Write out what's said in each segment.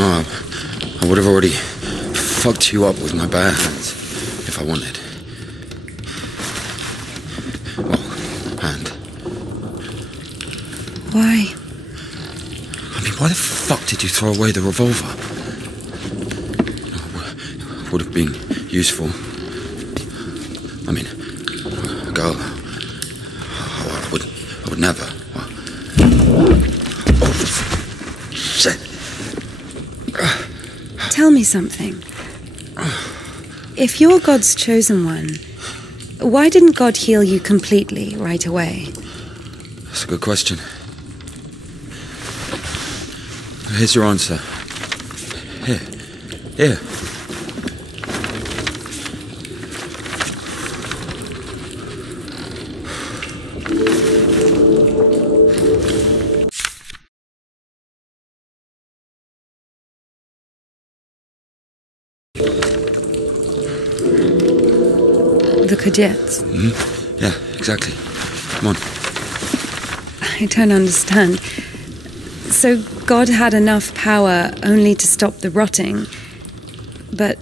know, I would have already fucked you up with my bare hands if I wanted. Well, hand. Why? I mean, why the fuck did you throw away the revolver? It would have been useful. I mean, girl, I would never. Oh, shit. Tell me something. If you're God's chosen one, why didn't God heal you completely right away? That's a good question. Here's your answer. Here. The Kudets. Mm-hmm. Yeah, exactly. Come on. I don't understand. So God had enough power only to stop the rotting, but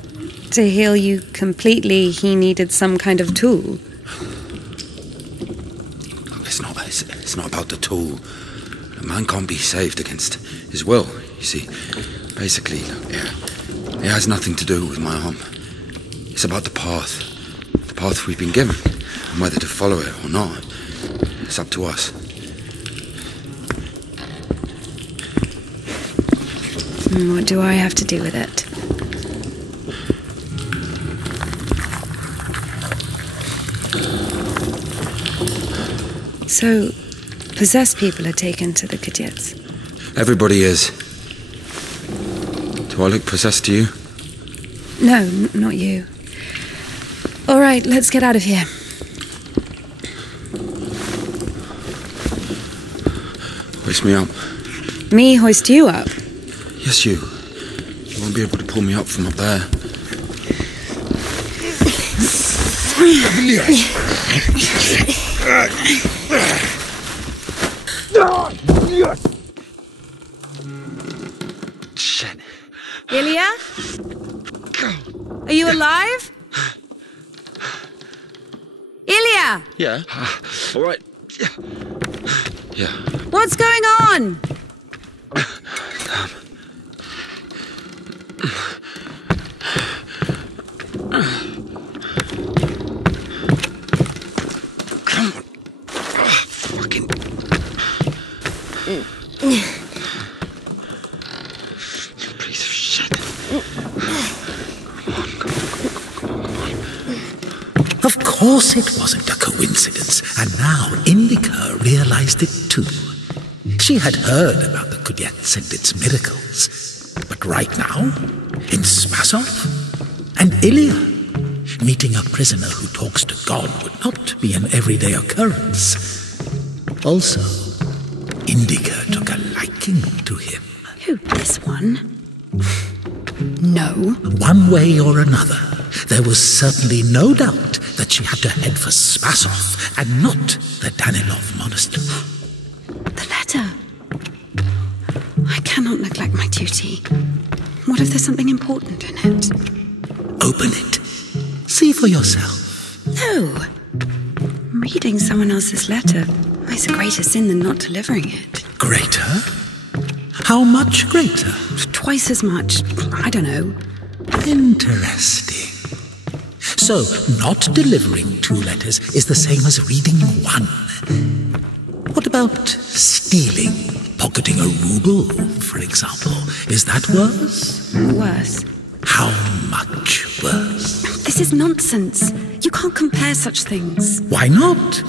to heal you completely, he needed some kind of tool. It's not about the tool. A man can't be saved against his will, you see. Basically, it has nothing to do with my arm. It's about the path we've been given, and whether to follow it or not, it's up to us. What do I have to do with it? So, possessed people are taken to the Kudets? Everybody is. Do I look possessed to you? No, not you. All right, let's get out of here. Hoist me up. Me hoist you up? Yes, you. You won't be able to pull me up from up there. Shit. Ilya? Are you alive? Ilya! Yeah. All right. Yeah. What's going on? Come on. Fucking. You piece of shit. Of course it wasn't a coincidence, and now Indika realized it too. She had heard about the Kudets and its miracles, but right now, in Spasov, and Ilya, meeting a prisoner who talks to God would not be an everyday occurrence. Also, Indika took a liking to him. Who, this one? No. One way or another, there was certainly no doubt that she had to head for Spasov and not the Danilov monastery. The letter. I cannot neglect my duty. What if there's something important in it? Open it. See for yourself. No. Reading someone else's letter is a greater sin than not delivering it. Greater? How much greater? Twice as much. I don't know. Interesting. So, not delivering 2 letters is the same as reading 1. What about stealing? Pocketing a ruble, for example. Is that worse? Worse. How much worse? This is nonsense. You can't compare such things. Why not?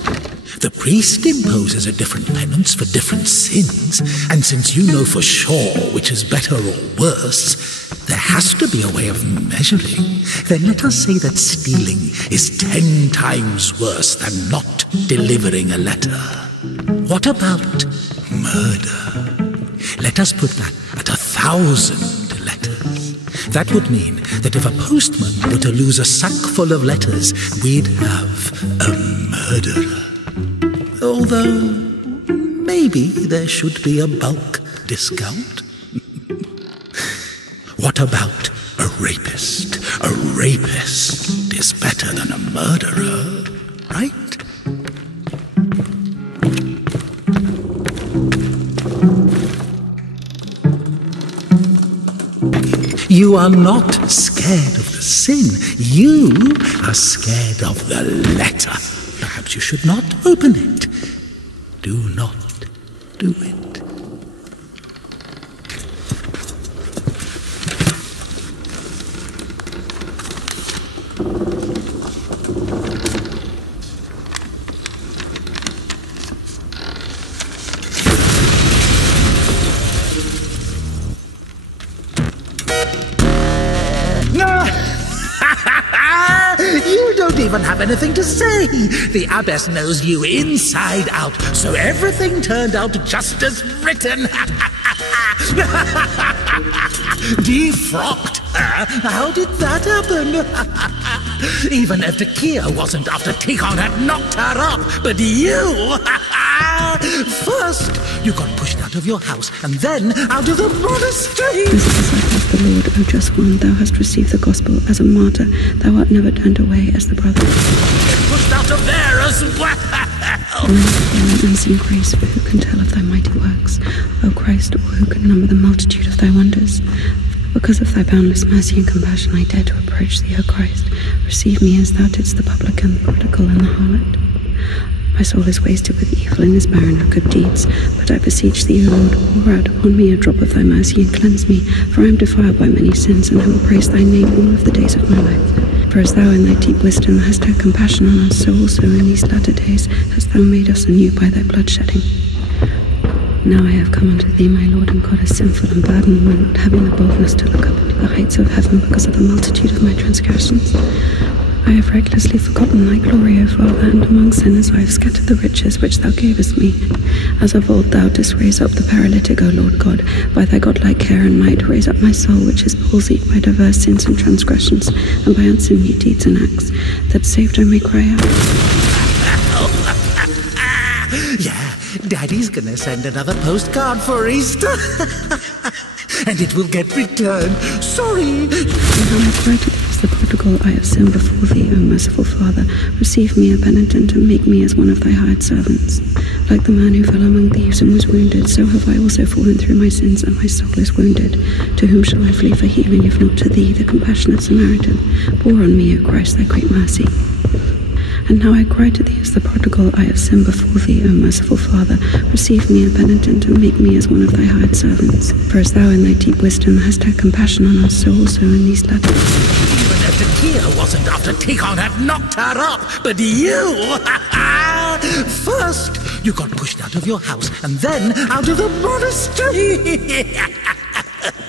The priest imposes a different penance for different sins, and since you know for sure which is better or worse, there has to be a way of measuring. Then let us say that stealing is 10 times worse than not delivering a letter. What about murder? Let us put that at 1,000 letters. That would mean that if a postman were to lose a sack full of letters, we'd have a murderer. Although, maybe there should be a bulk discount. What about a rapist? A rapist is better than a murderer, right? You are not scared of the sin. You are scared of the letter. Perhaps you should not open it. Do not do it. You don't even have anything to say. The abbess knows you inside out, so everything turned out just as written. Defrocked her? How did that happen? Even Evdokia wasn't after Tikhon had knocked her up, but you! First, you got pushed out of your house, and then out of the monastery! As a disciple of the Lord, O just one, thou hast received the gospel as a martyr. Thou art never turned away as the brother. Pushed out of there as well! Thine unseen grace, for who can tell of thy mighty works? O Christ, or who can number the multitude of thy wonders? Because of thy boundless mercy and compassion, I dare to approach thee, O Christ. Receive me as thou didst the publican, the prodigal, and the harlot. My soul is wasted with evil and is barren of good deeds. But I beseech thee, O Lord, pour out upon me a drop of thy mercy and cleanse me, for I am defiled by many sins, and I will praise thy name all of the days of my life. For as thou in thy deep wisdom hast had compassion on us, so also in these latter days hast thou made us anew by thy blood shedding. Now I have come unto thee, my Lord and God, as sinful and burdened one, not having the boldness to look up into the heights of heaven because of the multitude of my transgressions. I have recklessly forgotten thy glory, O Father, and among sinners I have scattered the riches which thou gavest me. As of old thou didst raise up the paralytic, O Lord God, by thy godlike care and might raise up my soul, which is palsied by diverse sins and transgressions, and by unseemly deeds and acts, that saved I may cry out. Yeah, Daddy's gonna send another postcard for Easter. And it will get returned. Sorry. And I have cried to thee as the prodigal, I have sinned before thee, O merciful Father. Receive me a penitent and make me as one of thy hired servants. Like the man who fell among thieves and was wounded, so have I also fallen through my sins, and my soul is wounded. To whom shall I flee for healing, if not to thee, the compassionate Samaritan? Pour on me, O Christ, thy great mercy. And now I cry to thee as the prodigal, I have sinned before thee, O merciful Father. Receive me a penitent and make me as one of thy hired servants. For as thou in thy deep wisdom hast had compassion on us, so also in these latter days. Even Evdokia wasn't after Tikhon had knocked her up, but you! First, you got pushed out of your house, and then out of the monastery!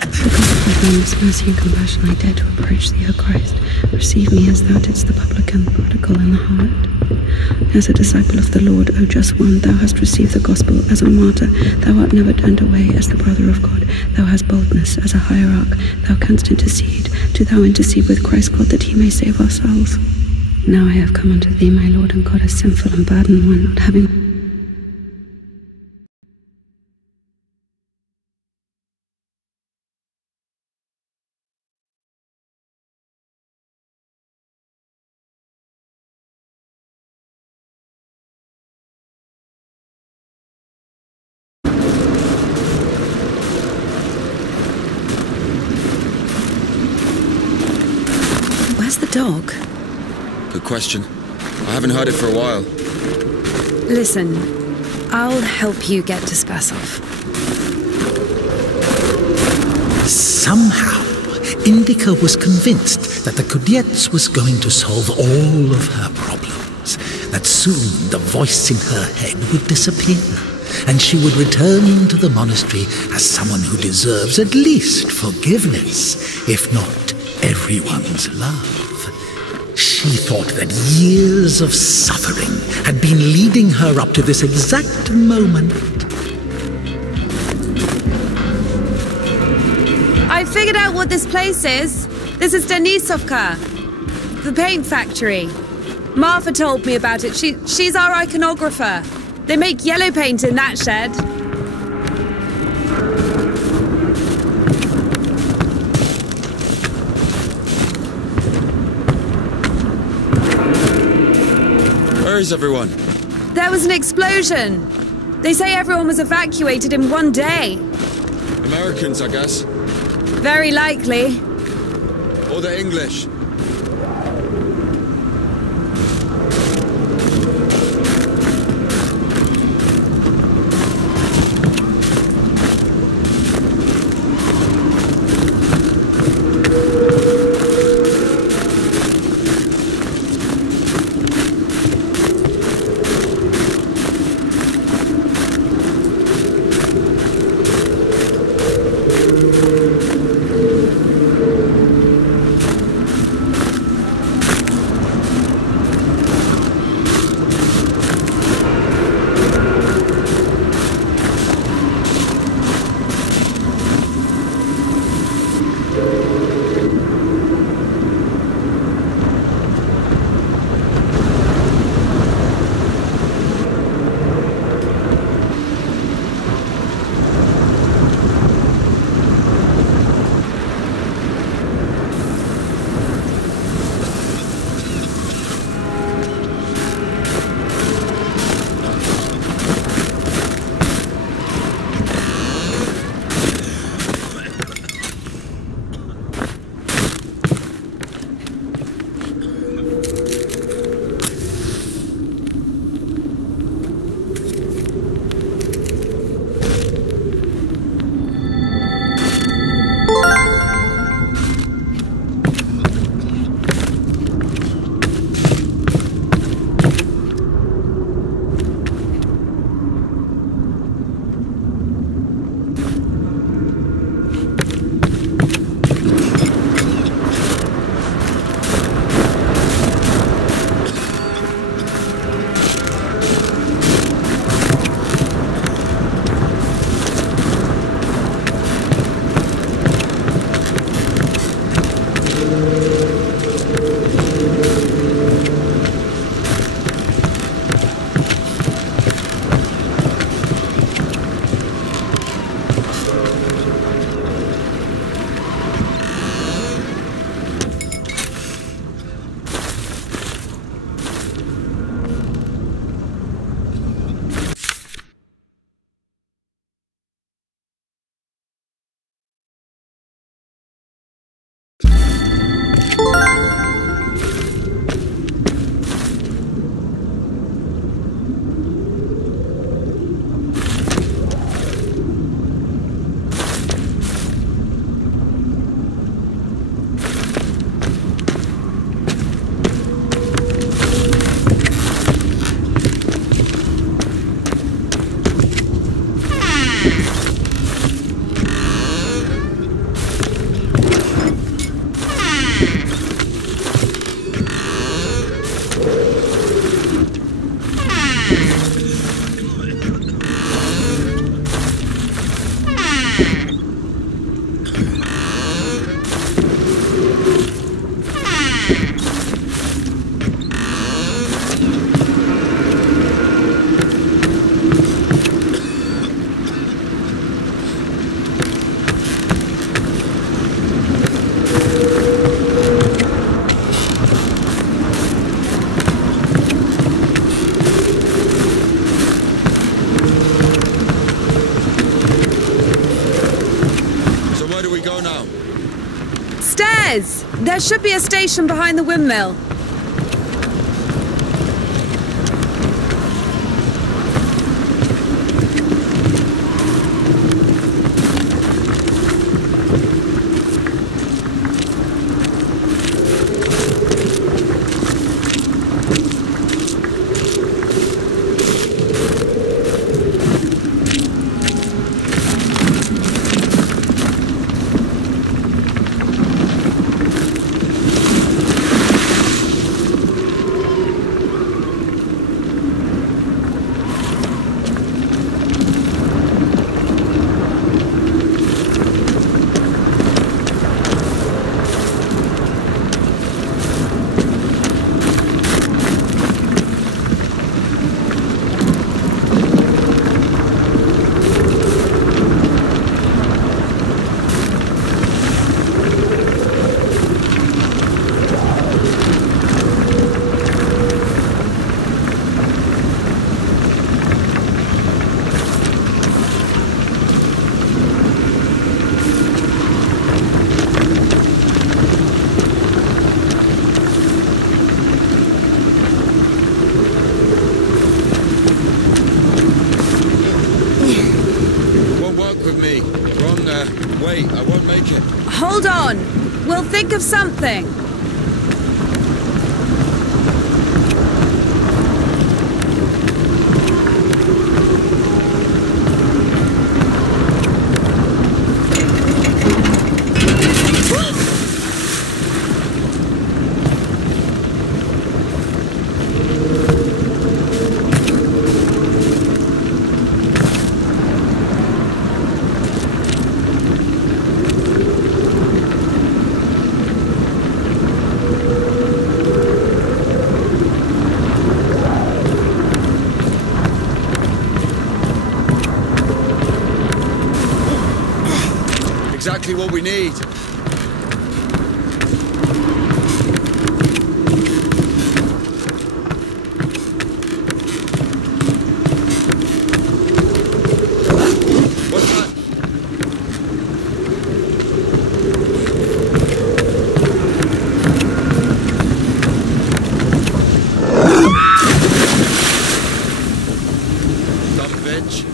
Because of thy boundless mercy and compassion, I dare to approach thee, O Christ. Receive me as thou didst the publican, the prodigal, and the harlot. As a disciple of the Lord, O just one, thou hast received the gospel as a martyr. Thou art never turned away as the brother of God. Thou hast boldness as a hierarch. Thou canst intercede. Do thou intercede with Christ God, that he may save our souls. Now I have come unto thee, my Lord and God, as sinful and burdened one, not having... Where's the dog? Good question. I haven't heard it for a while. Listen, I'll help you get to Spasov. Somehow, Indika was convinced that the Kudiets was going to solve all of her problems, that soon the voice in her head would disappear, and she would return to the monastery as someone who deserves at least forgiveness, if not everyone's love. She thought that years of suffering had been leading her up to this exact moment. I figured out what this place is. This is Denisovka, the paint factory. Martha told me about it. She's our iconographer. They make yellow paint in that shed. Where is everyone? There was an explosion. They say everyone was evacuated in one day. Americans, I guess. Very likely. Or the English. There should be a station behind the windmill. late. I won't make it. Hold on. We'll think of something. Exactly what we need. What's that? Dumb bitch.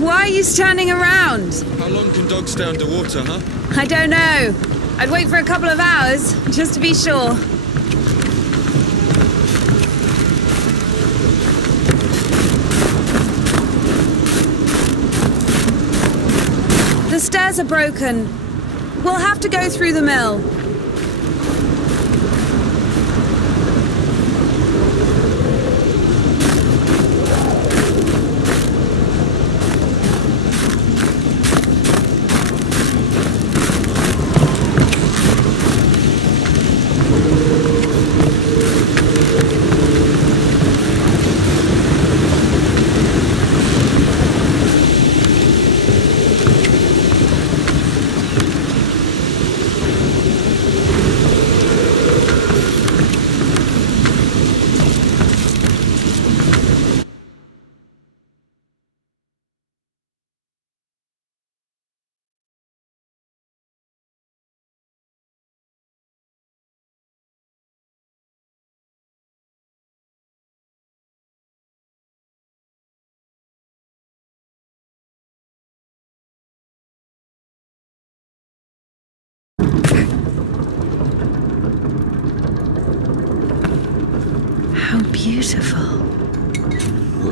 Why are you standing around? How long can dogs stay underwater, huh? I don't know. I'd wait for a couple of hours, just to be sure. The stairs are broken. We'll have to go through the mill. How beautiful.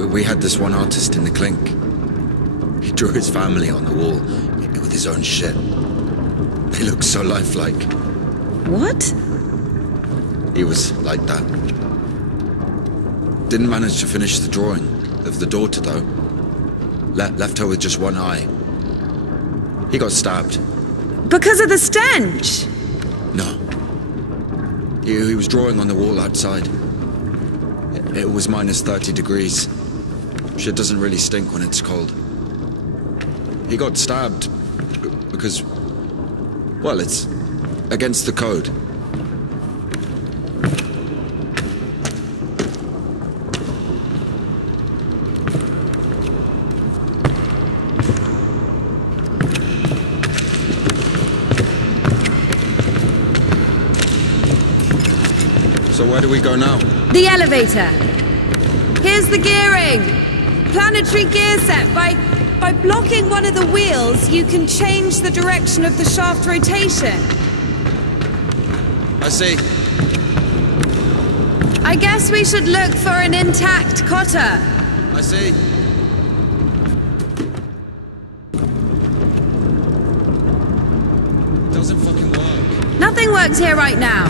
We had this one artist in the clink. He drew his family on the wall with his own shit. They look so lifelike. What? He was like that. Didn't manage to finish the drawing of the daughter, though. Left her with just one eye. He got stabbed. Because of the stench? No. He was drawing on the wall outside. It was minus 30 degrees. Shit doesn't really stink when it's cold. He got stabbed because, well, it's against the code. So where do we go now? The elevator. Here's the gearing. Planetary gear set. By blocking one of the wheels, you can change the direction of the shaft rotation. I see. I guess we should look for an intact cotter. I see. Doesn't fucking work. Nothing works here right now.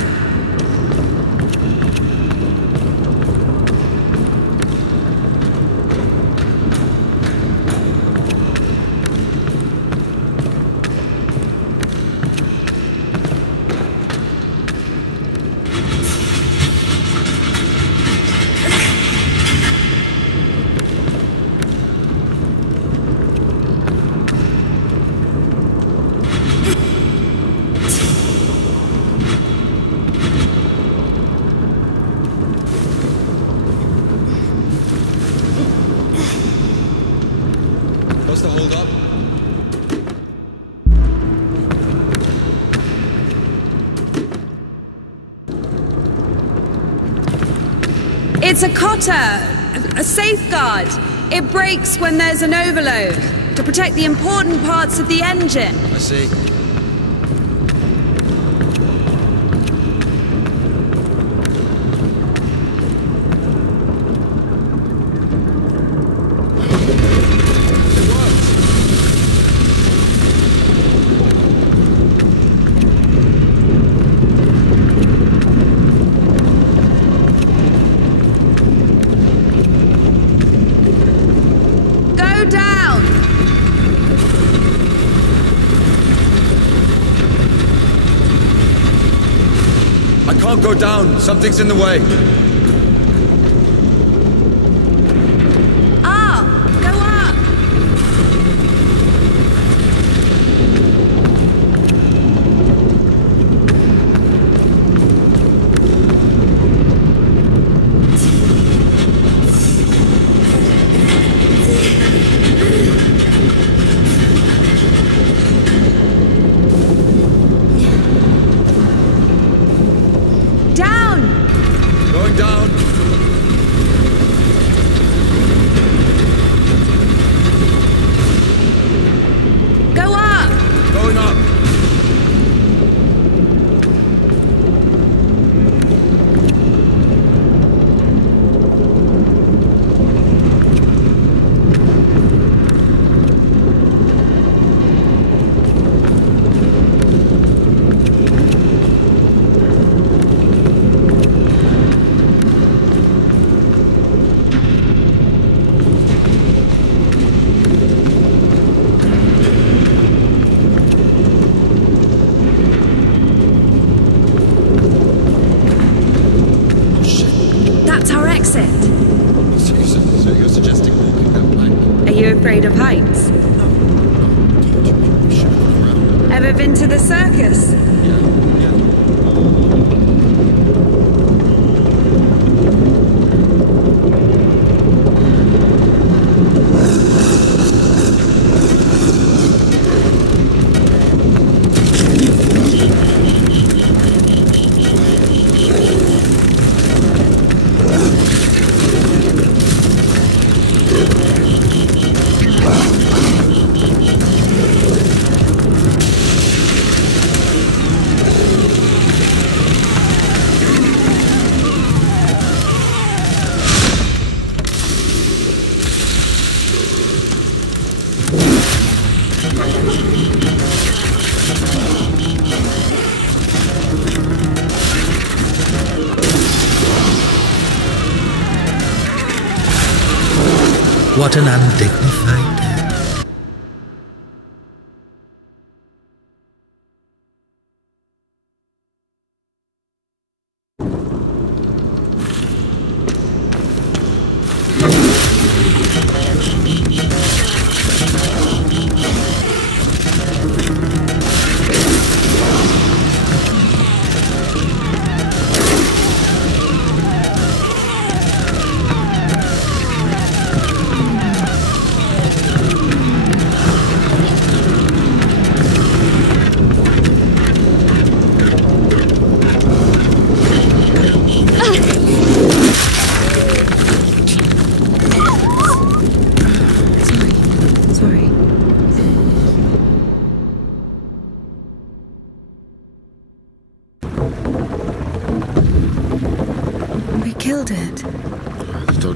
What's the hold up? It's a cotter, a safeguard. It breaks when there's an overload. to protect the important parts of the engine. I see. Go down. Something's in the way. Afraid of heights? Ever been to the circus? What an undignified death.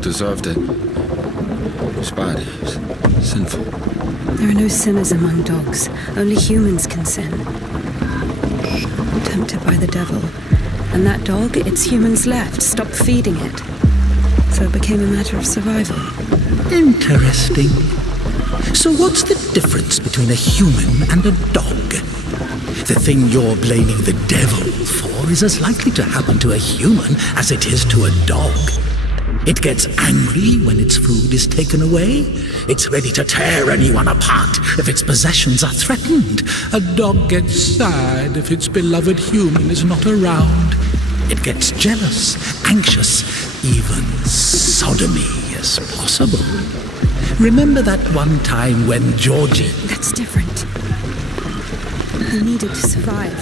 Deserved it. It's bad. It's sinful. There are no sinners among dogs. Only humans can sin. Tempted by the devil. And that dog, its humans left, stopped feeding it. So it became a matter of survival. Interesting. So what's the difference between a human and a dog? The thing you're blaming the devil for is as likely to happen to a human as it is to a dog. It gets angry when its food is taken away. It's ready to tear anyone apart if its possessions are threatened. A dog gets sad if its beloved human is not around. It gets jealous, anxious, even sodomy is possible. Remember that one time when Georgie... That's different. He needed to survive.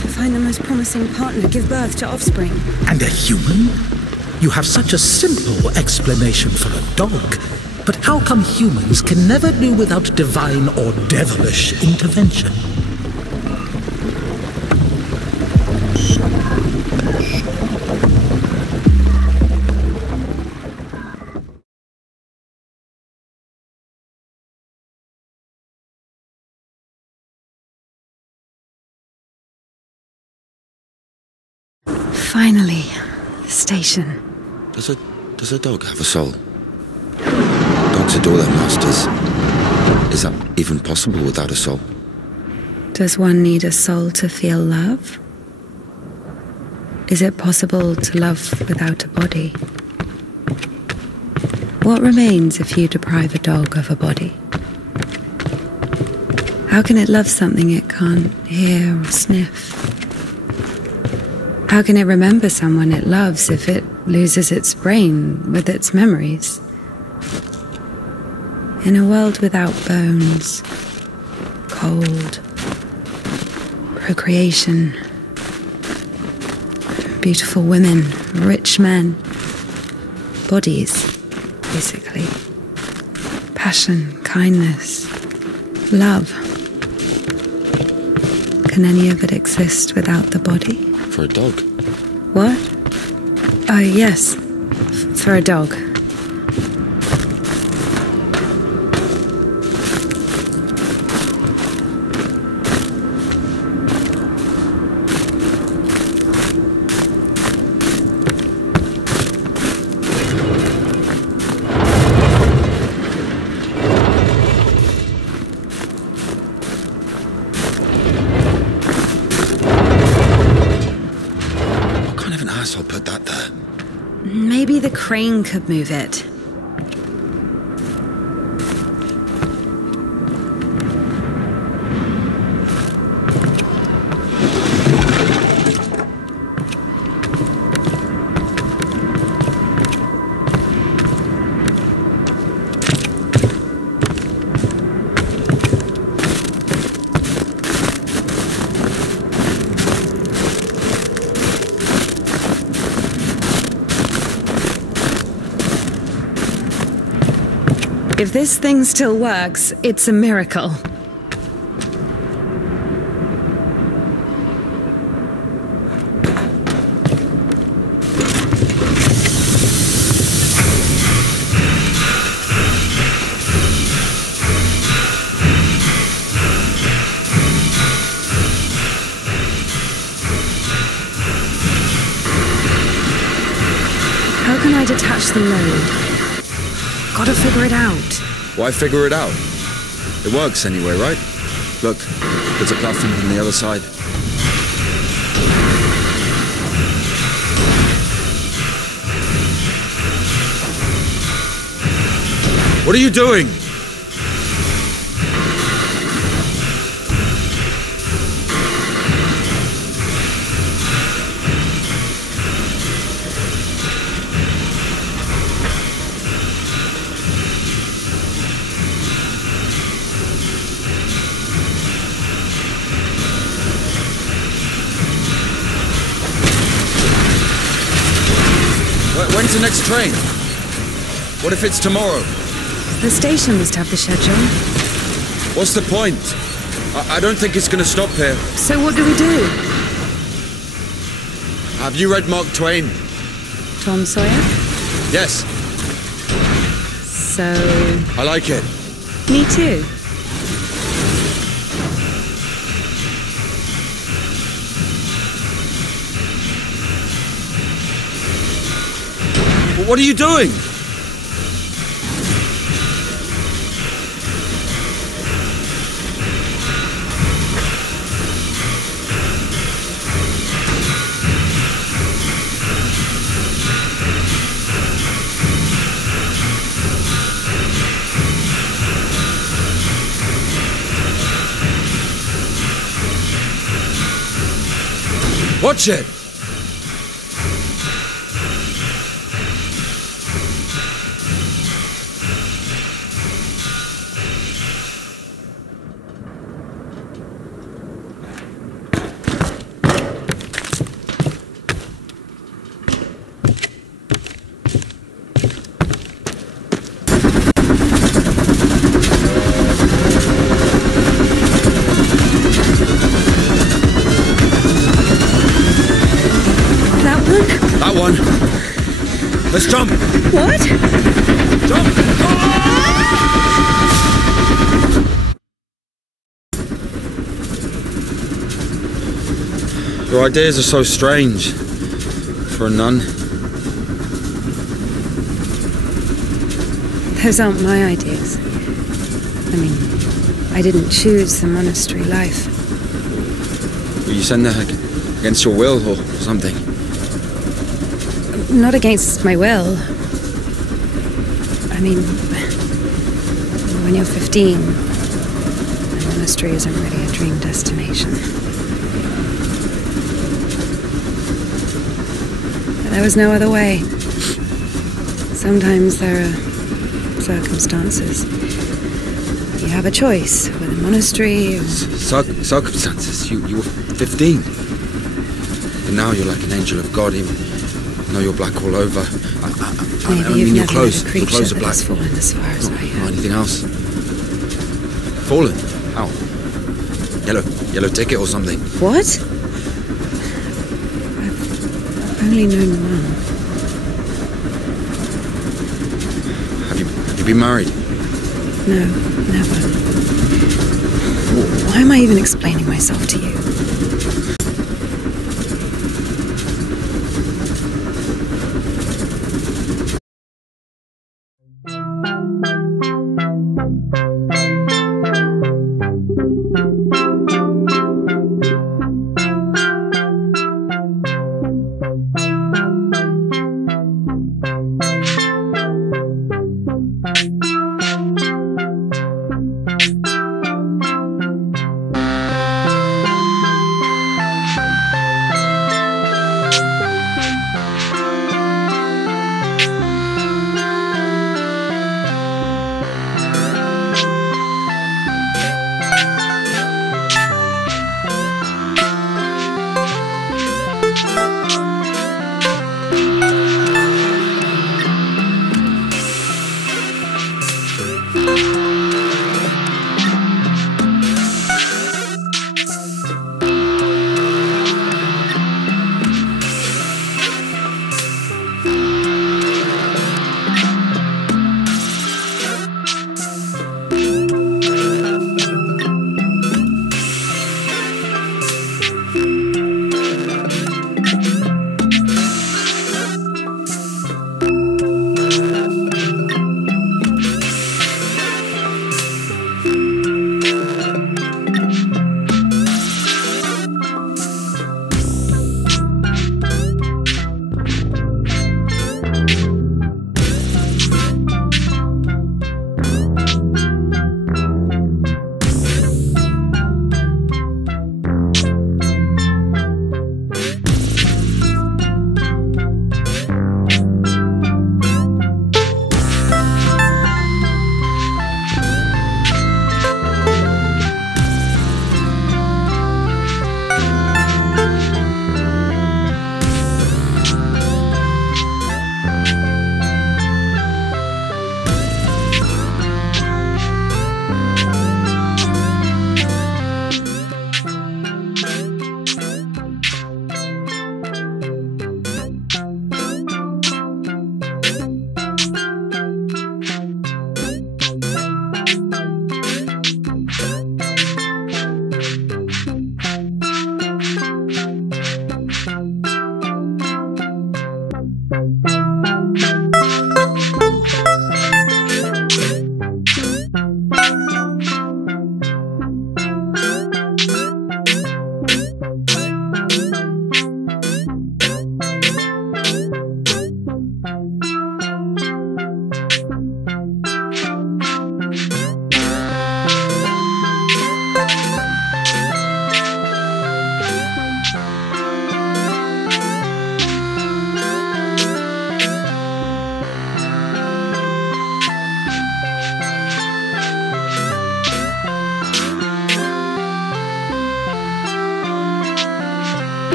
To find the most promising partner, give birth to offspring. And a human? You have such a simple explanation for a dog. But how come humans can never do without divine or devilish intervention? Finally, the station. Does a dog have a soul? Dogs adore their masters. Is that even possible without a soul? Does one need a soul to feel love? Is it possible to love without a body? What remains if you deprive a dog of a body? How can it love something it can't hear or sniff? How can it remember someone it loves if it loses its brain with its memories? In a world without bones, cold, procreation, beautiful women, rich men, bodies, basically, passion, kindness, love. Can any of it exist without the body? For a dog? What? Oh, yes. For a dog. I'll put that there. Maybe the crane could move it. If this thing still works, it's a miracle. How can I detach the load? Gotta figure it out. Why figure it out? It works anyway, right? Look, there's a platform on the other side. What are you doing? When's the next train? What if it's tomorrow? The station must have the schedule. What's the point? I don't think it's gonna stop here. So what do we do? Have you read Mark Twain? Tom Sawyer? Yes. So... I like it. Me too. What are you doing? Watch it! That one. Let's jump. What? Jump. Your ideas are so strange for a nun. Those aren't my ideas. I mean, I didn't choose the monastery life. Were you sent there against your will or something? Not against my will. I mean, when you're 15, the monastery isn't really a dream destination. But there was no other way. Sometimes there are circumstances. You have a choice with a monastery or... Circumstances? You were 15. But now you're like an angel of God. Even though you're black all over. Maybe you've never met a creature clothes are that black. has fallen as far as I have. Or anything else? Fallen? How? Yellow ticket or something? What? I've only known one. Have you been married? No, never. Why am I even explaining myself to you?